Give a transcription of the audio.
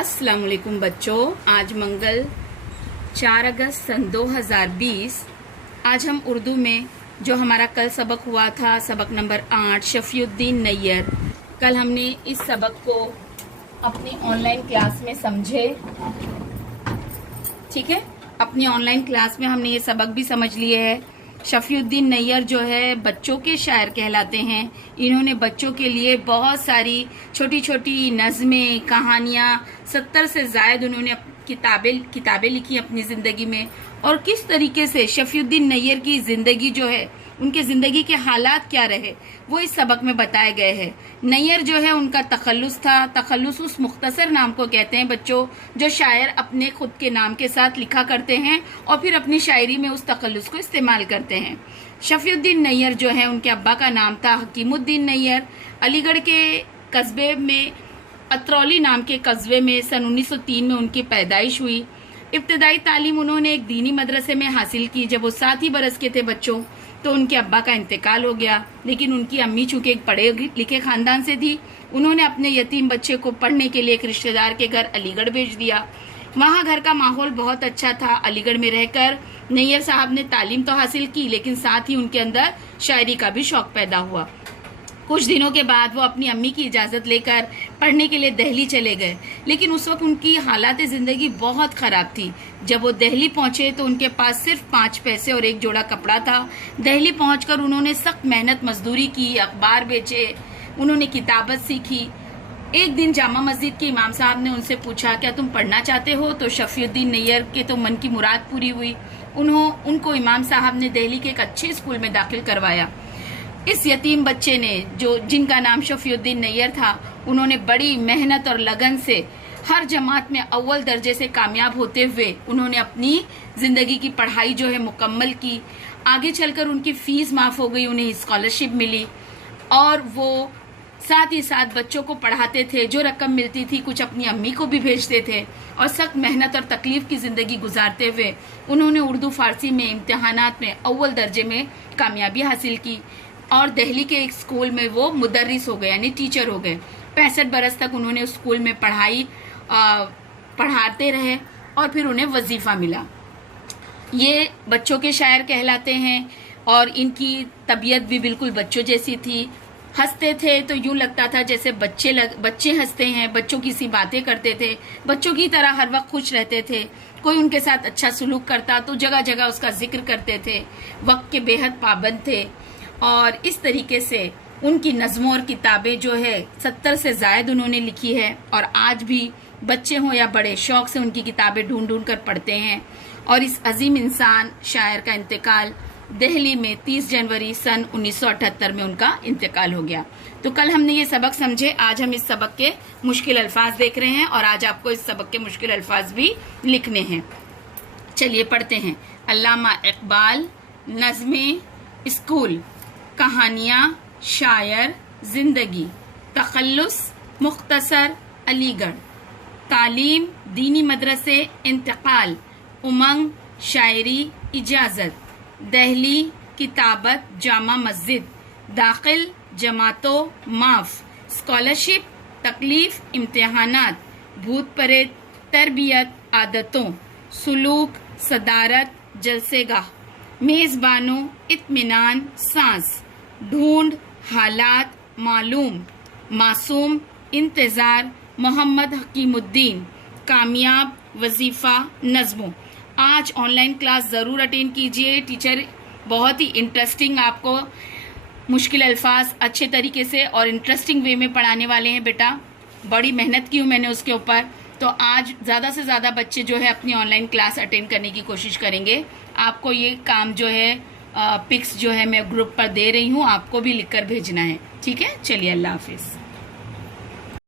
अस्सलाम वालेकुम बच्चों। आज मंगल 4 अगस्त सन 2020। आज हम उर्दू में जो हमारा कल सबक हुआ था, सबक नंबर 8 शफीउद्दीन नैयर, कल हमने इस सबक को अपनी ऑनलाइन क्लास में समझे। ठीक है, अपनी ऑनलाइन क्लास में हमने ये सबक भी समझ लिए है। शफीउद्दीन नैयर जो है बच्चों के शायर कहलाते हैं। इन्होंने बच्चों के लिए बहुत सारी छोटी छोटी नज़में, कहानियाँ, 70 से ज़ायद उन्होंने किताबें लिखी अपनी ज़िंदगी में। और किस तरीके से शफीउद्दीन नैयर की ज़िंदगी जो है, उनके ज़िंदगी के हालात क्या रहे, वो इस सबक में बताए गए हैं। नैयर जो है उनका तखल्लुस था। तखल्लुस उस मुख्तसर नाम को कहते हैं बच्चों, जो शायर अपने खुद के नाम के साथ लिखा करते हैं और फिर अपनी शायरी में उस तखल्लुस को इस्तेमाल करते हैं। शफीउद्दीन नैयर जो है, उनके अब्बा का नाम था हकीमुद्दीन नैयर। अलीगढ़ के कस्बे में, अतरौली नाम के कस्बे में सन 1903 में उनकी पैदाइश हुई। इब्तदाई तालीम उन्होंने एक दीनी मदरसे में हासिल की। जब वो 7 ही बरस के थे बच्चों, तो उनके अब्बा का इंतकाल हो गया। लेकिन उनकी अम्मी चूंकि एक पढ़े लिखे खानदान से थी, उन्होंने अपने यतीम बच्चे को पढ़ने के लिए एक रिश्तेदार के घर अलीगढ़ भेज दिया। वहाँ घर का माहौल बहुत अच्छा था। अलीगढ़ में रहकर नैयर साहब ने तालीम तो हासिल की, लेकिन साथ ही उनके अंदर शायरी का भी शौक पैदा हुआ। कुछ दिनों के बाद वो अपनी अम्मी की इजाज़त लेकर पढ़ने के लिए दिल्ली चले गए। लेकिन उस वक्त उनकी हालात ज़िंदगी बहुत ख़राब थी। जब वो दिल्ली पहुंचे तो उनके पास सिर्फ 5 पैसे और एक जोड़ा कपड़ा था। दिल्ली पहुंचकर उन्होंने सख्त मेहनत मजदूरी की, अखबार बेचे, उन्होंने किताबत सीखी। एक दिन जामा मस्जिद के इमाम साहब ने उनसे पूछा, क्या तुम पढ़ना चाहते हो? तो शफीउद्दीन नैयर के तो मन की मुराद पूरी हुई। उनको इमाम साहब ने दिल्ली के एक अच्छे स्कूल में दाखिल करवाया। इस यतीम बच्चे ने, जिनका नाम शफीउद्दीन नैयर था, उन्होंने बड़ी मेहनत और लगन से हर जमात में अव्वल दर्जे से कामयाब होते हुए उन्होंने अपनी जिंदगी की पढ़ाई जो है मुकम्मल की। आगे चलकर उनकी फीस माफ हो गई, उन्हें स्कॉलरशिप मिली और वो साथ ही साथ बच्चों को पढ़ाते थे। जो रकम मिलती थी कुछ अपनी अम्मी को भी भेजते थे और सख्त मेहनत और तकलीफ की जिंदगी गुजारते हुए उन्होंने उर्दू फारसी में इम्तिहानात में अव्वल दर्जे में कामयाबी हासिल की और दिल्ली के एक स्कूल में वो मुदर्रिस हो गए, यानी टीचर हो गए। 65 बरस तक उन्होंने उस स्कूल में पढ़ाते रहे और फिर उन्हें वजीफा मिला। ये बच्चों के शायर कहलाते हैं और इनकी तबीयत भी बिल्कुल बच्चों जैसी थी। हंसते थे तो यूं लगता था जैसे बच्चे हंसते हैं, बच्चों की सी बातें करते थे, बच्चों की तरह हर वक्त खुश रहते थे। कोई उनके साथ अच्छा सलूक करता तो जगह जगह उसका जिक्र करते थे। वक्त के बेहद पाबंद थे और इस तरीके से उनकी नज़मों और किताबें जो है 70 से ज़ायद उन्होंने लिखी है। और आज भी बच्चे हों या बड़े शौक से उनकी किताबें ढूंढ ढूंढ कर पढ़ते हैं। और इस अजीम इंसान शायर का इंतकाल दिल्ली में 30 जनवरी सन 1978 में उनका इंतकाल हो गया। तो कल हमने ये सबक समझे। आज हम इस सबक के मुश्किल अल्फाज देख रहे हैं और आज आपको इस सबक के मुश्किल अल्फाज भी लिखने हैं। चलिए पढ़ते हैं। अल्लामा इकबाल, नज़में, स्कूल, कहानियाँ, शायर, जिंदगी, तखल्लुस, मुख्तसर, अलीगढ़, तालीम, दीनी मदरसे, इंतकाल, उमंग, शायरी, इजाज़त, दिल्ली, किताबत, जामा मस्जिद, दाखिल, जमातो, माफ, स्कॉलरशिप, तकलीफ, इम्तिहानात, भूत प्रेत, तरबियत, आदतों, सुलूक, सदारत, जलसेगाह, मेज़बानों, इत्मीनान, सांस, ढूंढ, हालात, मालूम, मासूम, इंतज़ार, मोहम्मद हकीमुद्दीन, कामयाब, वजीफ़ा, नज़मों। आज ऑनलाइन क्लास ज़रूर अटेंड कीजिए। टीचर बहुत ही इंटरेस्टिंग आपको मुश्किल अल्फाज अच्छे तरीके से और इंटरेस्टिंग वे में पढ़ाने वाले हैं बेटा। बड़ी मेहनत की हूँ मैंने उसके ऊपर। तो आज ज़्यादा से ज़्यादा बच्चे जो है अपनी ऑनलाइन क्लास अटेंड करने की कोशिश करेंगे। आपको ये काम जो है पिक्स जो है मैं ग्रुप पर दे रही हूँ, आपको भी लिखकर भेजना है। ठीक है, चलिए अल्लाह हाफिज़।